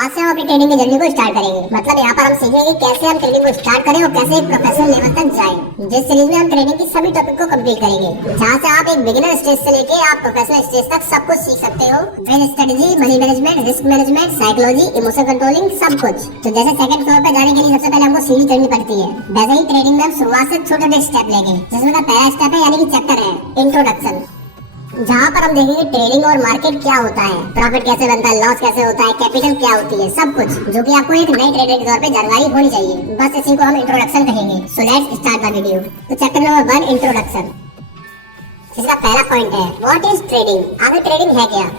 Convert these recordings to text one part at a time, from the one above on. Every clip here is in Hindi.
आज से हम अपनी ट्रेडिंग की जर्नी को स्टार्ट करेंगे। मतलब यहाँ पर हम सीखेंगे कैसे हम ट्रेडिंग को स्टार्ट करें और कैसे एक प्रोफेशनल लेवल तक जाएं। जिस सीरीज में हम ट्रेडिंग की सभी टॉपिक को कंप्लीट करेंगे, जहाँ से आप एक बिगिनर स्टेज से लेके आप प्रोफेशनल स्टेज तक सब कुछ सीख सकते हो। Trade strategy, money management, risk management, psychology, emotion controlling, सब कुछ। तो जैसे सेकंड फ्लोर पर जाने के लिए सबसे पहले हमको सीढ़ी चढ़नी पड़ती है, वैसे ही ट्रेडिंग में हम शुरुआत से छोटे स्टेप लेंगे, जिसमें का पहला स्टेप है यानी कि चैप्टर है इंट्रोडक्शन, जहाँ पर हम देखेंगे ट्रेडिंग और मार्केट क्या होता है, प्रॉफिट कैसे बनता है, लॉस कैसे होता है, कैपिटल क्या होती है, सब कुछ जो कि आपको एक नए ट्रेडर के तौर पे जानकारी होनी चाहिए। बस इसी को हम इंट्रोडक्शन कहेंगे। So let's start the video. तो चैप्टर नंबर 1 इंट्रोडक्शन, जिसका पहला पॉइंट है व्हाट इज ट्रेडिंग। आखिर ट्रेडिंग है क्या?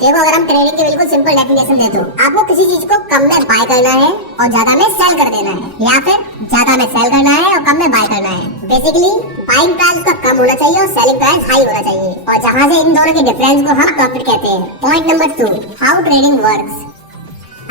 देखो, अगर हम ट्रेडिंग की बिल्कुल सिंपल डेफिनेशन दे दो, आपको किसी चीज को कम में बाय करना है और ज्यादा में सेल कर देना है, या फिर ज्यादा में सेल करना है और कम में बाय करना है। बेसिकली बाइंग प्राइस उसका कम होना चाहिए और सेलिंग प्राइस हाई होना चाहिए, और जहां से इन दोनों के डिफरेंस को हम प्रॉफिट कहते हैं। Point number 2, how trading works.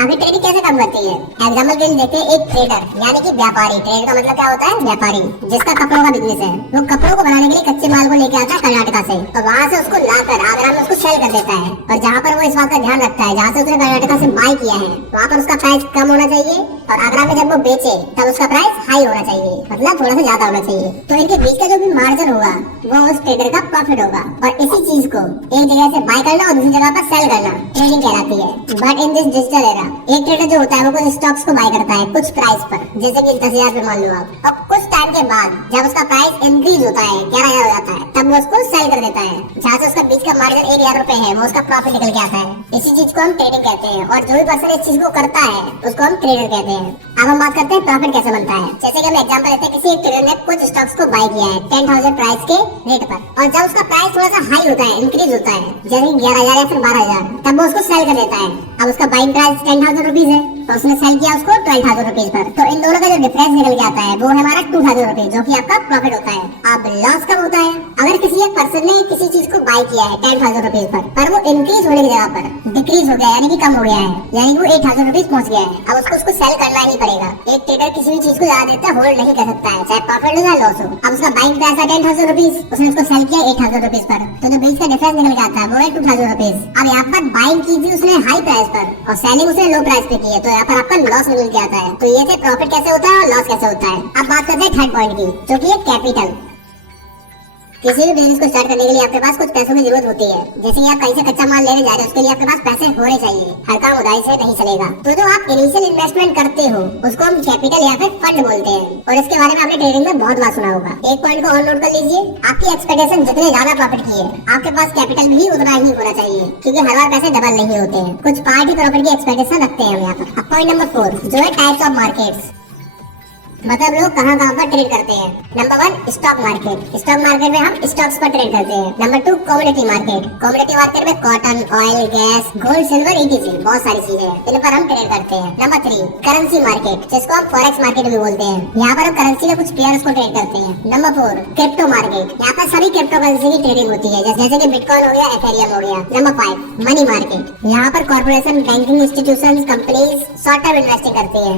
अभी ट्रेडिंग कैसे काम करती है? एग्जाम्पल के लिए देखते हैं, एक ट्रेडर यानी कि व्यापारी, ट्रेड का मतलब क्या होता है? व्यापारी, जिसका कपड़ों का बिजनेस है। वो कपड़ों को बनाने के लिए कच्चे माल को लेके आता है कर्नाटका से, और वहाँ से उसको लाकर आगरा में उसको सेल कर देता है। और जहाँ पर वो इस बात का ध्यान रखता है, जहाँ से उसने कर्नाटका से बाय किया है, वहाँ पर उसका प्राइस कम होना चाहिए, और आगरा में जब वो बेचे तब उसका प्राइस हाई होना चाहिए, मतलब थोड़ा सा ज्यादा होना चाहिए। तो इनके बीच का जो भी मार्जिन होगा वो उस ट्रेडर का प्रॉफिट होगा। और इसी चीज को एक जगह से बाय करना और दूसरी जगह पर सेल करना ट्रेडिंग कहलाती है। But in this digital era, एक ट्रेडर जो होता है वो कुछ स्टॉक्स को बाय करता है कुछ प्राइस पर, जैसे कि 10,000 पे मान लो आप, और कुछ टाइम के बाद जब उसका प्राइस इंक्रीज होता है, 11,000 हो जाता है, तब वो उसको सेल कर देता है। जहाँ से उसका बीच का मार्जिन 1,000 रुपए है, वो उसका प्रॉफिट निकल के आता है। इसी चीज को हम ट्रेडिंग कहते हैं, और जो भी पर्सन इस चीज को करता है उसको हम ट्रेडर कहते हैं। अब हम बात करते हैं प्रॉफिट कैसे बनता है। जैसे कि हम एग्जांपल लेते हैं, किसी एक ट्रेडर ने कुछ स्टॉक्स को बाय किया है 10,000 प्राइस के रेट पर, और जब उसका प्राइस थोड़ा सा हाई होता है, इंक्रीज होता है, जैसे 11,000 या फिर 12,000, तब वो उसको सेल कर देता है। अब उसका बाइंग प्राइस 10,000 रुपीज है, तो उसने सेल किया उसको 12,000 रुपीज पर। तो इन दोनों का जो डिफरेंस निकल के आता है वो है हमारा 2,000 रुपीज, जो कि आपका प्रॉफिट होता है। अब लॉस कब होता है? अगर किसी एक पर्सन ने किसी चीज को बाय किया है 10,000 रुपीज पर वो इंक्रीज होने की जगह पर डिक्रीज हो गया, यानी कि कम हो गया है, यानी वो 8,000 रुपीज पहुंच गया है। अब उसको सेल करना ही पड़ेगा। एक ट्रेडर किसी भी चीज को ज्यादा देर तक होल्ड नहीं कर सकता है, चाहे प्रॉफिट हो चाहे लॉस हो। अब उसका बाइंग प्राइस है 10,000 रुपीज, उसने उसको सेल किया 8,000 रुपीज पर, तो जो बीच का डिफरेंस निकल के आता है वो है 2,000 रुपीज। अब यहाँ पर बाइंग की थी उसने हाई प्राइस पर और सेलिंग उसने लो प्राइस पे की है, तो यहाँ पर आपका लॉस निकल के आता है। तो ये थे प्रॉफिट कैसे होता है और लॉस कैसे होता है। अब बात करते हैं थर्ड पॉइंट की, जो कि है कैपिटल। किसी भी बिजनेस को स्टार्ट करने के लिए आपके पास कुछ पैसों की जरूरत होती है। जैसे कि आप कहीं से कच्चा माल लेने जा रहे हो, उसके लिए आपके पास पैसे होने चाहिए, हर काम उधारी से नहीं चलेगा। तो जो आप इनिशियल इन्वेस्टमेंट करते हो उसको हम कैपिटल या फिर फंड बोलते हैं, और इसके बारे में आपने ट्रेडिंग में बहुत बार सुना होगा। एक पॉइंट को और नोट कर लीजिए, आपकी एक्सपेक्टेशन जितने ज्यादा प्रॉफिट की है, आपके पास कैपिटल भी उतना ही होना चाहिए, क्योंकि हर बार पैसे डबल नहीं होते हैं। कुछ पार्टी प्रॉफिट की एक्सपेक्टेशन रखते हैं हम यहाँ पर। अब पॉइंट नंबर 4 जो है टाइप्स ऑफ मार्केट्स, मतलब लोग कहाँ पर ट्रेड करते हैं। Number 1 stock market, stock market में हम स्टॉक्स पर ट्रेड करते हैं। Number 2 commodity market, commodity market में cotton, oil, gas, gold, silver, etc बहुत सारी चीजें हैं, इन पर हम ट्रेड करते हैं। नंबर 3 करेंसी मार्केट, जिसको हम फॉरेक्स मार्केट भी बोलते हैं, यहाँ पर हम करेंसी के कुछ पेयर्स को ट्रेड करते हैं। नंबर 4 क्रिप्टो मार्केट, यहाँ पर सभी क्रिप्टो करेंसी की ट्रेडिंग होती है, जैसे कि बिटकॉइन हो गया, एथेरियम हो गया। नंबर 5 मनी मार्केट, यहाँ पर corporation, banking institution, companies short term investing करती है।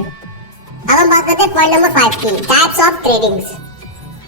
अब हम बात करते हैं पॉइंट नंबर 5 की, types of tradings.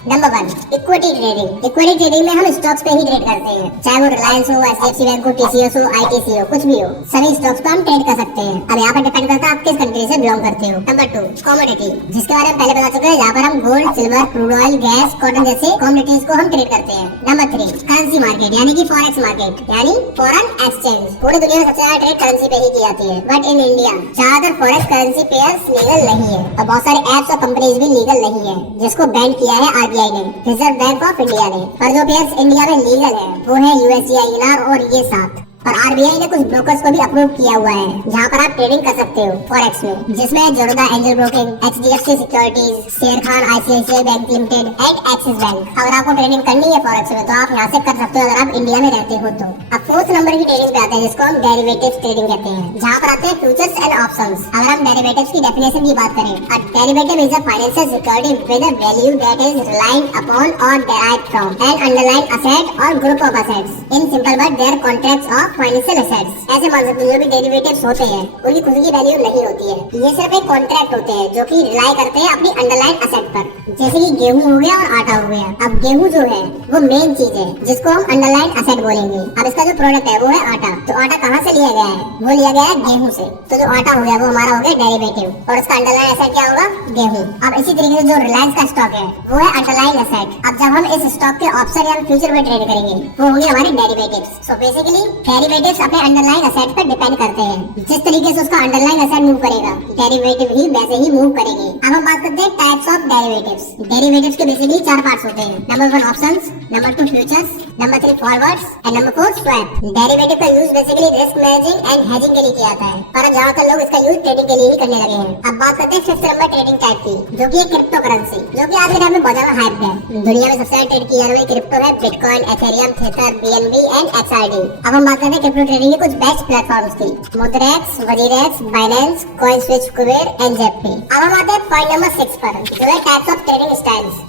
Number 1 equity trading. Equity trading में हम स्टॉक्स पे ही ट्रेड करते हैं, चाहे वो रिलायंस हो, एचडीएफसी बैंक हो, टीसीएस हो, आईटीसी हो, कुछ भी हो, सभी स्टॉक्स पे हम ट्रेड कर सकते हैं। अब यहाँ पर डिपेंड करता है आप किस कंट्री से बिलोंग करते हो। नंबर 2 कमोडिटी, जिसके बारे में पहले बता चुके हैं, यहाँ पर हम gold, silver, crude oil, gas, cotton जैसे कमोडिटीज को हम ट्रेड करते हैं। नंबर 3 करेंसी मार्केट, यानी कि फॉरेक्स मार्केट, यानी फॉरेन एक्सचेंज। पूरी दुनिया में सबसे ज्यादा ट्रेड करेंसी पे ही की जाती है, बट इन इंडिया ज्यादातर फॉरेक्स करेंसी पेयर्स लीगल नहीं है, और बहुत सारे एप्स और कंपनीज भी लीगल नहीं है, जिसको बैन किया है आरबीआई ने, रिजर्व बैंक ऑफ इंडिया ने। पर जो पेयर्स इंडिया में लीगल है वो है यूएसडी, INR और ये 7। और आरबीआई ने कुछ ब्रोकर्स को भी अप्रूव किया हुआ है, जहाँ पर आप ट्रेडिंग कर सकते हो फॉरेक्स में, जिसमें Zerodha Angel broking, HDFC securities, Sharekhan ICICI bank limited and Axis bank. अगर आपको ट्रेडिंग करनी है फॉरेक्स में तो आप यहाँ से कर सकते हो, अगर आप इंडिया में रहते हो तो। अब 4th नंबर की ट्रेडिंग पे आते हैं, जिसको हम डेरिवेटिव्स ट्रेडिंग कहते हैं, जहाँ पर आते हैं फ्यूचर्स एंड ऑप्शंस। अगर हम डेरिवेटिव्स की डेफिनेशन की बात करें, a derivative is a financial security with a value that is relying upon और derived from an underlying asset और group of assets. In simple word, they are contracts of of financial assets. ऐसे मान सकते हो जो भी डेरिवेटिव्स होते हैं उनकी खुद की वैल्यू नहीं होती है, ये सिर्फ एक कॉन्ट्रैक्ट होते हैं जो कि रिलाई करते हैं अपनी अंडरलाइन एसेट पर। जैसे कि गेहूं हो गया और आटा हो गया। अब गेहूं जो है वो मेन चीज है जिसको हम अंडरलाइन एसेट बोलेंगे। अब इसका जो प्रोडक्ट है वो है आटा। तो आटा कहाँ से लिया गया है? वो लिया गया है गेहूं से। तो जो आटा हो गया वो हमारा हो गया डेरिवेटिव और उसका अंडरलाइन एसेट क्या होगा? गेहूं। अब इसी तरीके से जो रिलायंस का स्टॉक है वो है अंडरलाइन एसेट। अब जब हम इस स्टॉक के ऑप्शन या फ्यूचर में ट्रेड करेंगे वो होंगे हमारे डेरिवेटिव्स। सो बेसिकली डेरिवेटिव्स अपने अंडरलाइन एसेट पर डिपेंड करते हैं। जिस तरीके से उसका अंडरलाइन एसेट मूव करेगा डेरिवेटिव ही वैसे ही मूव करेंगे। अब हम बात करते हैं टाइप्स ऑफ डेरिवेटिव्स। डेरिवेटिव्स के बेसिकली 4 पार्ट्स होते हैं। Number 1 options, number 2 futures, number 3 forwards and number 4 swap. Derivative का use basically risk managing and hedging के लिए किया जाता है, पर ज्यादातर लोग इसका यूज ट्रेडिंग के लिए ही करने लगे हैं। अब बात करते हैं 5th नंबर ट्रेडिंग टाइप की, जो कि है क्रिप्टो करेंसी, जो कि आज के टाइम में बहुत ज्यादा हाइप है। दुनिया में सबसे ज्यादा ट्रेड की जाने वाली क्रिप्टो है Bitcoin, Ethereum, Tether, BNB and XRD. अब हम बात करते हैं क्रिप्टो ट्रेडिंग के कुछ बेस्ट प्लेटफॉर्म्स की, मुद्रेक्स, वजीरेक्स, बाइनेंस, कॉइनस्विच, कुबेर एंड जेपी। अब हम आते हैं पॉइंट नंबर 6 पर, जो है टाइप्स ऑफ ट्रेडिंग स्टाइल्स,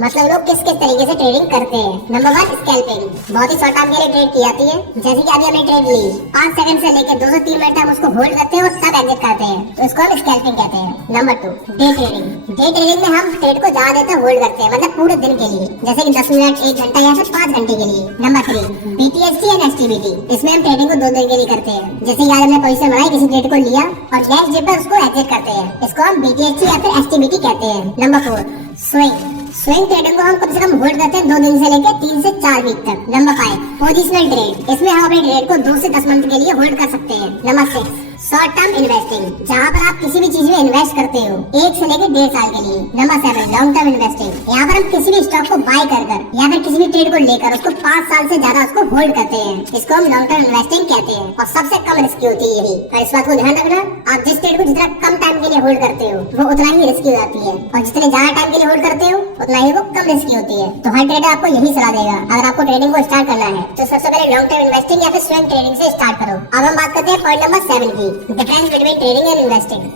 मतलब लोग किस किस तरीके से ट्रेडिंग करते हैं। नंबर 1 स्कैल्पिंग, बहुत ही शॉर्ट टर्म के लिए ट्रेड की जाती है। जैसे कि अभी हमने ट्रेड ली 5 सेकंड से लेकर 2 से 3 मिनट हम उसको होल्ड करते हैं और तब एग्जिट करते हैं, तो इसको हम स्कैल्पिंग कहते हैं। Number 2 day trading. Day trading में हम ट्रेड को ज्यादा देर तक होल्ड करते हैं, मतलब पूरे दिन के लिए, जैसे कि 10 मिनट, 1 घंटा या फिर 5 घंटे के लिए। नंबर 3 बीटीएसटी एंड एसटीबीटी, इसमें हम ट्रेडिंग को 2 दिन के लिए करते हैं। जैसे कि आज हमने पोजीशन बनाई, किसी ट्रेड को लिया और नेक्स्ट डे पर उसको एग्जिट करते हैं, इसको हम बीटीएसटी या फिर एसटीबीटी कहते हैं। Number 4 swing. स्विंग ट्रेडिंग को हम कम से कम होल्ड करते हैं 2 दिन से लेकर 3 से 4 वीक तक। नंबर 5 पोजिशनल ट्रेड, इसमें हम अपने ट्रेड को 2 से 10 मंथ के लिए होल्ड कर सकते हैं। नंबर 6 शॉर्ट टर्म इन्वेस्टिंग, जहाँ पर आप किसी भी चीज में इन्वेस्ट करते हो 1 से लेकर 1.5 साल के लिए। नंबर 7 लॉन्ग टर्म इन्वेस्टिंग, यहाँ पर हम किसी भी स्टॉक को बाय कर या फिर किसी भी ट्रेड को लेकर उसको 5 साल से ज्यादा उसको होल्ड करते हैं, इसको हम लॉन्ग टर्म इन्वेस्टिंग कहते हैं और सबसे कम रिस्की होती है यही। और इस बात को ध्यान रखना, आप जिस ट्रेड को जितना कम टाइम के लिए होल्ड करते हो वो उतना ही रिस्की हो जाती है, और जितने ज्यादा टाइम के लिए होल्ड करते हो उतना ही वो कम रिस्की होती है। तो हर ट्रेडर आपको यही सलाह देगा, अगर आपको ट्रेडिंग को स्टार्ट करना है तो सबसे पहले लॉन्ग टर्म इन्वेस्टिंग या फिर स्विंग ट्रेडिंग से स्टार्ट करो। अब हम बात करते हैं पॉइंट नंबर 7 की, difference between trading and investing.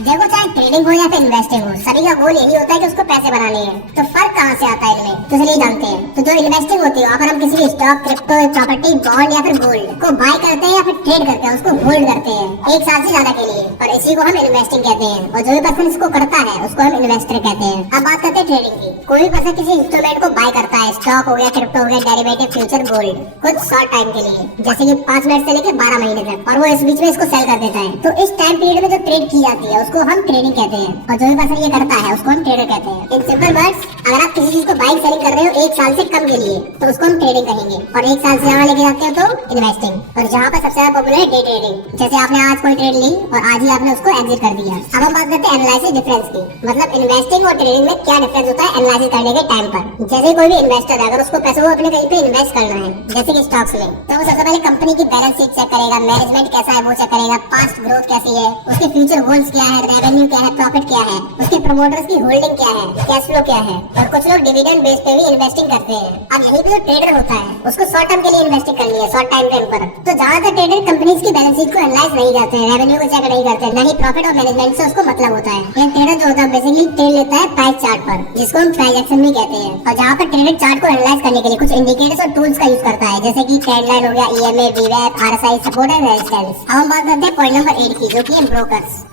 देखो चाहे ट्रेडिंग हो या फिर इन्वेस्टिंग हो, सभी का गोल यही होता है कि उसको पैसे बनाने हैं। तो फर्क कहाँ से आता है इनमें, तो चलिए जानते हैं। तो जो इन्वेस्टिंग होती है वहाँ पर हम किसी भी स्टॉक, क्रिप्टो, प्रॉपर्टी, बॉन्ड या फिर गोल्ड को बाय करते हैं या फिर ट्रेड करते हैं, उसको होल्ड करते हैं 1 साल से ज्यादा के लिए, और इसी को हम इन्वेस्टिंग कहते हैं। और जो भी पर्सन इसको करता है उसको हम इन्वेस्टर कहते हैं। अब बात करते हैं ट्रेडिंग की। कोई भी पर्सन किसी इंस्ट्रूमेंट को बाय करता है, स्टॉक हो गया, क्रिप्टो हो गया, डेरिवेटिव, फ्यूचर, गोल्ड, कुछ शॉर्ट टाइम के लिए, जैसे कि 5 मिनट से लेकर 12 महीने तक, और वो इस बीच में इसको सेल कर देता है। तो इस टाइम पीरियड में जो ट्रेड की जाती है उसको हम ट्रेडिंग कहते हैं, और जो भी पर्सन ये करता है उसको हम ट्रेडर कहते हैं। इन सिंपल वर्ड्स, अगर आप किसी चीज को बाइंग सेलिंग कर रहे हो 1 साल से कम के लिए तो उसको हम ट्रेडिंग कहेंगे, और 1 साल से ज्यादा लेके जाते हो तो इन्वेस्टिंग। और जहाँ पर सबसे ज्यादा पॉपुलर है डे ट्रेडिंग, जैसे आपने आज कोई ट्रेड ली और आज ही आपने उसको एग्जिट कर दिया। अब हम बात करते हैं एनालिसिस डिफरेंस की, मतलब इन्वेस्टिंग और ट्रेडिंग में क्या डिफरेंस होता है एनालिसिस करने के टाइम पर। जैसे कोई भी इन्वेस्टर है, अगर उसको पैसे को अपने कहीं पे इन्वेस्ट करना है, जैसे कि स्टॉक्स में, तो वो सबसे पहले कंपनी की बैलेंस शीट चेक करेगा, मैनेजमेंट कैसा है वो चेक करेगा, पास्ट ग्रोथ कैसी है, उसके फ्यूचर गोल्स क्या है, रेवेन्यू क्या है, प्रॉफिट क्या है, उसके प्रमोटर्स की होल्डिंग क्या है, कैश फ्लो क्या है, और कुछ लोग डिविडेंड बेस पे भी इन्वेस्टिंग करते हैं। अब यही पे जो ट्रेडर होता है उसको शॉर्ट टर्म के लिए इन्वेस्टिंग करनी है, शॉर्ट टाइम फ्रेम पर। तो ज्यादातर ट्रेडर कंपनीज की बैलेंस शीट को एनालाइज नहीं करते हैं, रेवेन्यू को चेक नहीं करते, ना ही प्रॉफिट और मैनेजमेंट से उसको मतलब होता है। एक ट्रेडर जो होता है बेसिकली ट्रेड लेता है प्राइस चार्ट पर, जिसको हम प्राइस एक्शन भी कहते हैं, और जहाँ पर ट्रेडर चार्ट को एनालाइज करने के लिए कुछ इंडिकेटर्स और टूल्स का यूज करता है, जैसे कि ट्रेंड लाइन हो गया, ईएमए, वीवैप, आरएसआई, सपोर्ट एंड रेजिस्टेंस। अब हम बात करते हैं पॉइंट नंबर 8 की, जो कि है ब्रोकर्स।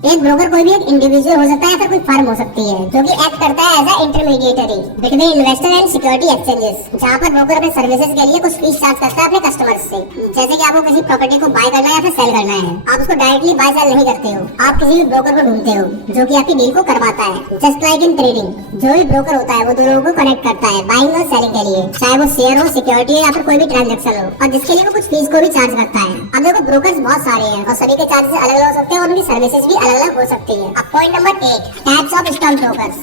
एक ब्रोकर कोई भी एक इंडिविजुअल हो सकता है या फिर कोई फर्म हो सकती है, जो कि एक्ट करता है as a intermediatory between investor and security exchanges, जहाँ पर ब्रोकर अपने सर्विसेज के लिए कुछ फीस चार्ज करता है अपने कस्टमर्स से। जैसे कि आपको किसी प्रॉपर्टी को बाय करना है या फिर सेल करना है, आप उसको डायरेक्टली बाय सेल नहीं करते हो, आप किसी भी ब्रोकर को ढूंढते हो जो कि आपकी डील को करवाता है। जस्ट लाइक इन ट्रेडिंग, जो भी ब्रोकर होता है वो दो लोगों को कनेक्ट करता है बाइंग और सेलिंग के लिए, चाहे वो शेयर हो, सिक्योरिटी हो या फिर कोई भी ट्रांजेक्शन हो, और जिसके लिए वो कुछ फीस को भी चार्ज करता है। अब देखो ब्रोकर्स बहुत सारे हैं और सभी के चार्जेस अलग अलग हो सकते हैं और उनकी सर्विसेज भी अलग अलग हो सकती है। अब point number 8 types of stock brokers.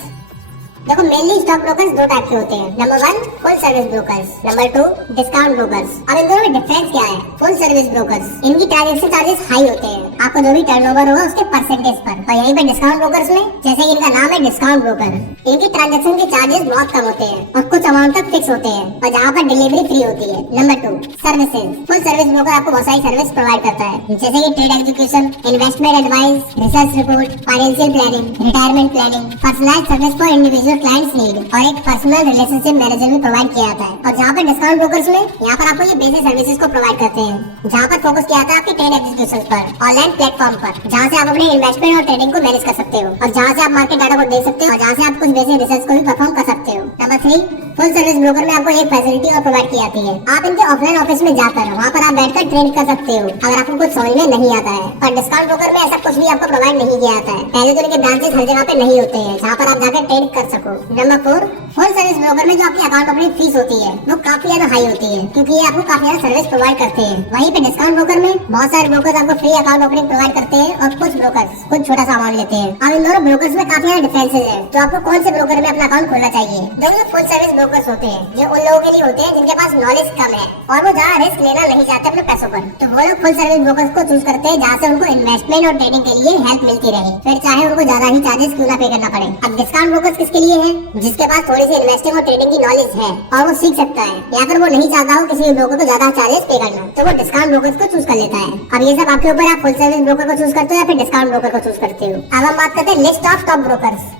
देखो मेनली स्टॉक ब्रोकर्स 2 टाइप के होते हैं। Number 1 full service brokers, number 2 discount brokers. अब इन दोनों में डिफरेंस क्या है? फुल सर्विस ब्रोकर्स, इनकी ट्रांजैक्शन चार्जेस हाई होते हैं, आपको जो भी टर्नओवर होगा उसके परसेंटेज पर। और यहीं पे डिस्काउंट ब्रोकर्स में, जैसे कि इनका नाम है डिस्काउंट ब्रोकर, इनकी ट्रांजैक्शन के चार्जेस बहुत कम होते हैं और कुछ अमाउंट तक फिक्स होते हैं और जहाँ पर डिलीवरी फ्री होती है। Number 2, services. Full service broker आपको बहुत सारी सर्विस प्रोवाइड करता है, जैसे कि trade execution, investment advice, research report, financial planning, retirement planning, personalised service for individual clients need और एक पर्सनल रिलेशनशिप मैनेजर भी प्रोवाइड किया जाता है। और जहाँ पर डिस्काउंट ब्रोकर्स में यहाँ पर आपको ये बेसिक सर्विसेज को प्रोवाइड करते हैं, जहाँ पर फोकस किया जाता है आपके ट्रेड एग्जीक्यूशन पर, ऑनलाइन प्लेटफॉर्म पर, जहाँ से आप अपने इन्वेस्टमेंट और ट्रेडिंग को मैनेज कर सकते हो और जहाँ से आप मार्केट डाटा को देख सकते हो और जहाँ से आप कुछ बेसिक रिसर्च को भी परफॉर्म कर सकते हो। नंबर 3, फुल सर्विस ब्रोकर में आपको एक फैसिलिटी और प्रोवाइड की जाती है। आप इनके ऑफलाइन ऑफिस में जाकर वहाँ पर आप बैठकर ट्रेड कर सकते हो अगर आपको कुछ समझ में नहीं आता है। पर डिस्काउंट ब्रोकर में ऐसा कुछ भी आपको प्रोवाइड नहीं किया जाता है। पहले तो इनके ब्रांचेस हर जगह पे नहीं होते हैं जहाँ पर आप जाकर ट्रेड कर सको। नंबर 4, फुल सर्विस ब्रोकर में जो आपकी अकाउंट ओपनिंग फीस होती है वो काफी ज्यादा हाई होती है, क्योंकि ये आपको काफी ज्यादा सर्विस प्रोवाइड करते हैं। वहीं पे डिस्काउंट ब्रोकर में बहुत सारे ब्रोकर्स आपको फ्री अकाउंट ओपनिंग प्रोवाइड करते हैं और कुछ ब्रोकर्स कुछ छोटा सा अमाउंट लेते हैं। अब इन दोनों ब्रोकर्स में काफी ज्यादा डिफरेंसेस है, तो आपको कौन से ब्रोकर में अपना अकाउंट खोलना चाहिए। दोनों फुल सर्विस ब्रोकर्स होते हैं ये उन लोगों के लिए होते हैं जिनके पास नॉलेज कम है और वो ज्यादा रिस्क लेना नहीं चाहते अपने पैसों पर, तो वो लोग फुल सर्विस ब्रोकर्स को चूज करते हैं जहाँ से उनको इन्वेस्टमेंट और ट्रेडिंग के लिए हेल्प मिलती रहे, फिर चाहे उनको ज्यादा ही चार्जेस क्यों ना पे करना पड़े। अब डिस्काउंट ब्रोकर्स किसके लिए है? जिसके पास थोड़ी सी इन्वेस्टिंग और ट्रेडिंग की नॉलेज है और वो सीख सकता है, या फिर वो नहीं चाहता हो किसी भी ब्रोकर को ज्यादा चार्जेस पे करना, तो वो डिस्काउंट ब्रोकर्स को चूज कर लेता है। अब ये सब आपके ऊपर, आप फुल सर्विस ब्रोकर को चूज करते हो या फिर डिस्काउंट ब्रोकर को चूज करते हो। अब हम बात करते हैं लिस्ट ऑफ टॉप ब्रोकर्स।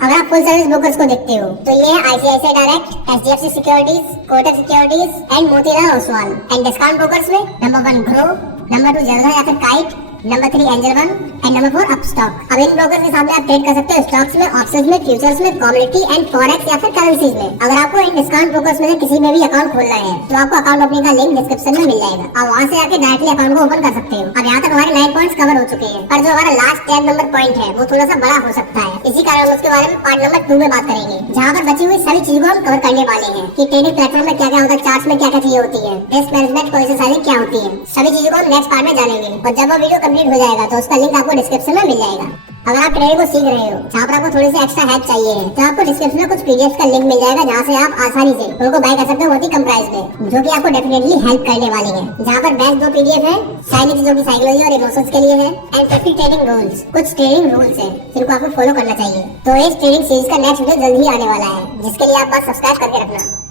अगर आप फुल सर्विस ब्रोकर्स को देखते हो तो ये है ICICI direct, HDFC securities, Kotak securities and Motilal Oswal. And discount brokers में नंबर 1 ग्रो, नंबर 2 जलधा या फिर kite, number 3 angel one and number 4 Upstox. अब इन ब्रोकर्स के सामने आप ट्रेड कर सकते हो स्टॉक्स में, ऑप्शंस में, फ्यूचर्स में, कमोडिटी एंड फॉरेक्स या फिर करेंसीज में। अगर आपको इन डिस्काउंट ब्रोकर्स में से किसी में भी अकाउंट खोलना है तो आपको अकाउंट ओपनिंग का लिंक डिस्क्रिप्शन में मिल जाएगा, आप वहां से आके डायरेक्टली अकाउंट को ओपन कर सकते हो। अब यहाँ तक हमारे 9 पॉइंट्स कवर हो चुके हैं, पर जो हमारा लास्ट 10 नंबर पॉइंट है वो थोड़ा सा बड़ा हो सकता है, इसी कारण हम उसके बारे में पार्ट नंबर 2 में बात करेंगे, जहाँ पर बची हुई सभी चीजों को हम कवर करने वाले हैं कि ट्रेडिंग प्लेटफॉर्म में क्या क्या होता है, चार्ट्स में क्या क्या चीजें होती है, रिस्क मैनेजमेंट, पोजीशन साइजिंग क्या होती है, सभी चीजों को हम नेक्स्ट पार्ट में जानेंगे। और जब वो वीडियो कंप्लीट हो जाएगा तो उसका लिंक आपको डिस्क्रिप्शन में मिल जाएगा। अगर आप ट्रेडिंग को सीख रहे हो, जहाँ पर आपको थोड़ी सी एक्स्ट्रा हेल्प चाहिए है, तो आपको डिस्क्रिप्शन में कुछ पीडीएफ का लिंक मिल जाएगा जहाँ से आप आसानी से उनको बाय कर सकते हो बहुत ही कम प्राइस में, जो कि आपको डेफिनेटली हेल्प करने वाली है। जहाँ पर बेस्ट 2 पीडीएफ है, साइनिक जो कि साइकोलॉजी और इमोशंस के लिए है, एंड 50 ट्रेडिंग रूल्स, कुछ ट्रेडिंग रूल्स है जिनको आपको फॉलो करना चाहिए। तो इस ट्रेडिंग सीरीज का नेक्स्ट वीडियो जल्द ही आने वाला है, जिसके लिए आप बस सब्सक्राइब करके रखना।